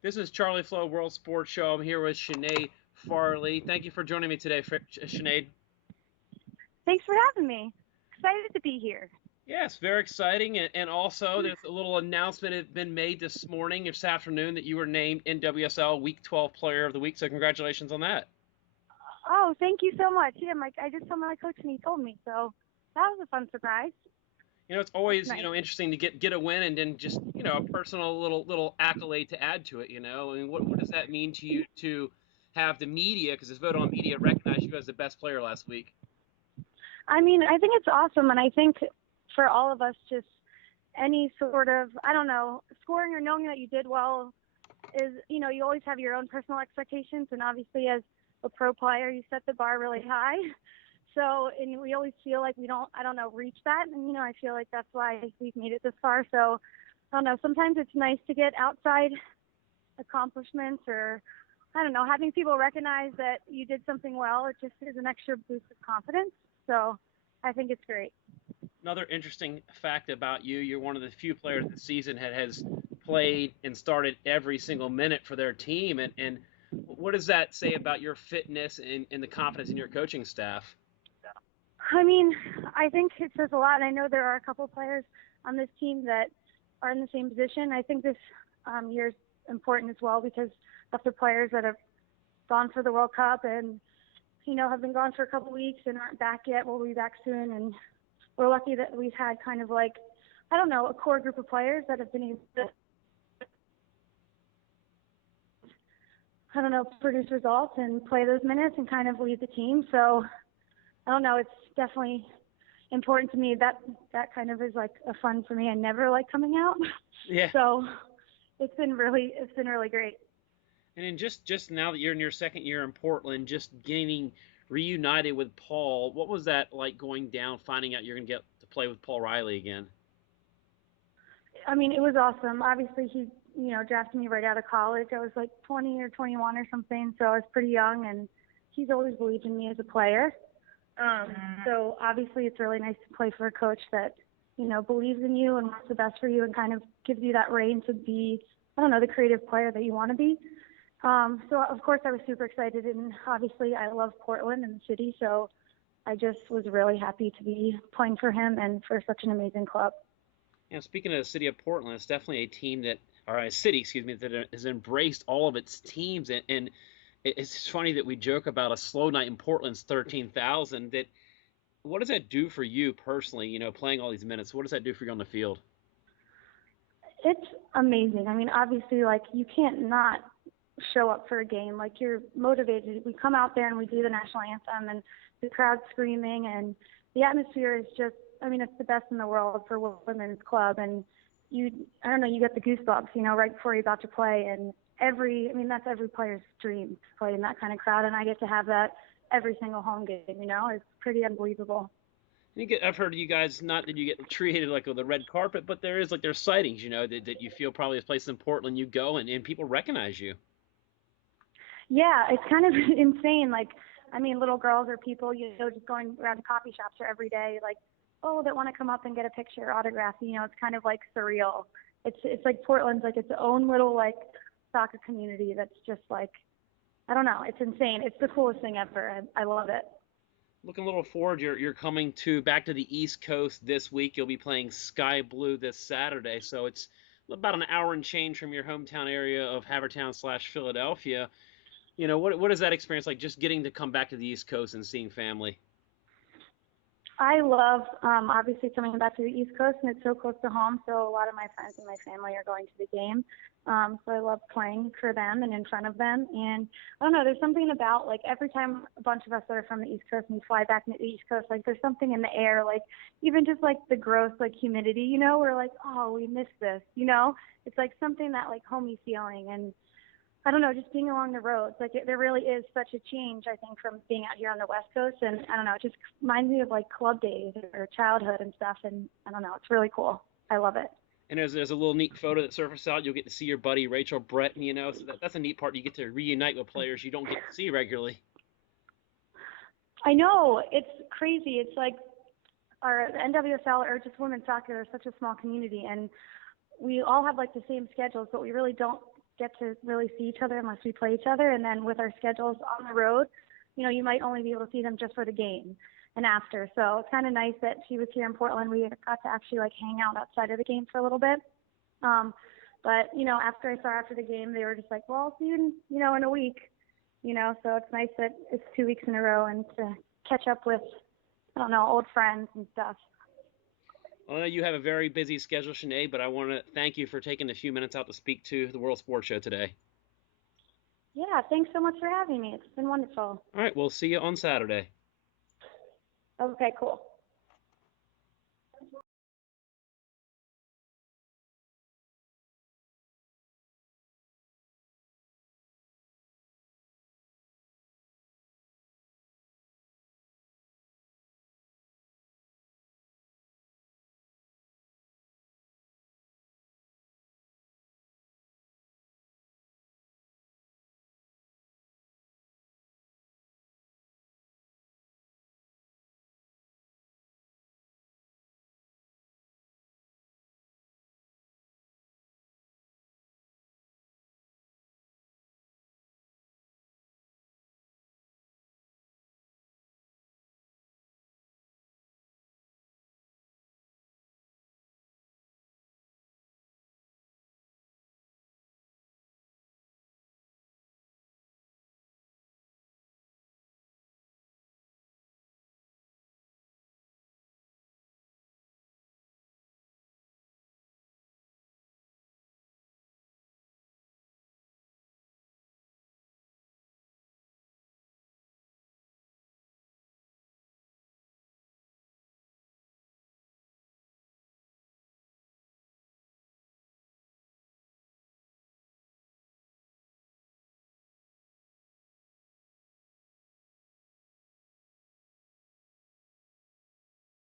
This is Charlie Flowe, World Sports Show. I'm here with Sinead Farrelly. Thank you for joining me today, Sinead. Thanks for having me. Excited to be here. Yes, very exciting. And also, there's a little announcement that had been made this morning, this afternoon, that you were named NWSL Week 12 Player of the Week. So congratulations on that. Oh, thank you so much. Yeah, I just told my coach and he told me, so that was a fun surprise. It's That's always nice. interesting to get a win and then just a personal little accolade to add to it. I mean, what does that mean to you to have the media, because it's voted on media, recognize you as the best player last week? I mean, I think it's awesome, and I think for all of us, just any sort of, I don't know, scoring or knowing that you did well is, you always have your own personal expectations, and obviously as a pro player, you set the bar really high. So, and we always feel like we don't, I don't know, reach that, and I feel like that's why we've made it this far. So, I don't know, sometimes it's nice to get outside accomplishments or I don't know, having people recognize that you did something well, it just is an extra boost of confidence. So I think it's great. Another interesting fact about you, you're one of the few players this season that has played and started every single minute for their team. And what does that say about your fitness and the confidence in your coaching staff? I mean, I think it says a lot. I know there are a couple players on this team that are in the same position. I think this year is important as well because of the players that have gone for the World Cup and, have been gone for a couple weeks and aren't back yet. We'll be back soon. And we're lucky that we've had kind of like, I don't know, a core group of players that have been able to, I don't know, produce results and play those minutes and kind of lead the team. So I don't know, it's definitely important to me. That kind of is like a fun for me. I never like coming out. Yeah. So it's been really great. And then just now that you're in your second year in Portland, just getting reunited with Paul, what was that like going down, finding out you're going to get to play with Paul Riley again? I mean, it was awesome. Obviously, he, drafted me right out of college. I was like 20 or 21 or something, so I was pretty young, and he's always believed in me as a player. So obviously, it's really nice to play for a coach that, believes in you and wants the best for you and kind of gives you that reign to be, I don't know, the creative player that you want to be. So of course I was super excited, and obviously I love Portland and the city, so I just was really happy to be playing for him and for such an amazing club. Speaking of the city of Portland, it's definitely a team that, or a city, excuse me, that has embraced all of its teams. And it's funny that we joke about a slow night in Portland's 13,000. That what does that do for you personally? Playing all these minutes, what does that do for you on the field? It's amazing. I mean, obviously, like you can't not show up for a game. Like you're motivated. We come out there and we do the national anthem and the crowd screaming and the atmosphere is just. I mean, it's the best in the world for women's club and I don't know, you get the goosebumps, right before you're about to play and I mean, that's every player's dream to play in that kind of crowd and I get to have that every single home game, it's pretty unbelievable. I've heard you guys, not that you get treated like with a red carpet, but there's sightings, that you feel probably a place in Portland you go and people recognize you. Yeah, it's kind of insane. Like, I mean, little girls or people, just going around to coffee shops or every day, like, oh, that want to come up and get a picture, autograph. It's kind of like surreal. It's like Portland's like its own little like soccer community that's just like I don't know. It's insane. It's the coolest thing ever. I love it. Looking a little forward, you're coming to back to the East Coast this week. You'll be playing Sky Blue this Saturday, so it's about an hour and change from your hometown area of Havertown/Philadelphia. What is that experience like? Just getting to come back to the East Coast and seeing family. I love obviously coming back to the East Coast, and it's so close to home. So a lot of my friends and my family are going to the game. So I love playing for them and in front of them. And I don't know, there's something about like every time a bunch of us that are from the East Coast and we fly back to the East Coast, like there's something in the air, like even just like the gross like humidity, we're like, oh, we miss this, It's like something that like homey feeling and I don't know, just being along the roads, like there really is such a change, I think, from being out here on the West Coast. And I don't know, it just reminds me of like club days or childhood and stuff. And I don't know, it's really cool. I love it. And there's a little neat photo that surfaced out. You'll get to see your buddy Rachel Breton, so that's a neat part. You get to reunite with players you don't get to see regularly. I know, it's crazy. It's like our NWSL or just women's soccer is such a small community. And we all have like the same schedules, but we really don't get to really see each other unless we play each other. And then with our schedules on the road, you might only be able to see them just for the game and after. So it's kind of nice that she was here in Portland. We got to actually hang out outside of the game for a little bit. But after I saw after the game, they were just like, well, I'll see you in a week. So it's nice that it's 2 weeks in a row and to catch up with, old friends and stuff. Well, I know you have a very busy schedule, Sinead, but I want to thank you for taking a few minutes out to speak to the World Sports Show today. Yeah, thanks so much for having me. It's been wonderful. All right, we'll see you on Saturday. Okay, cool.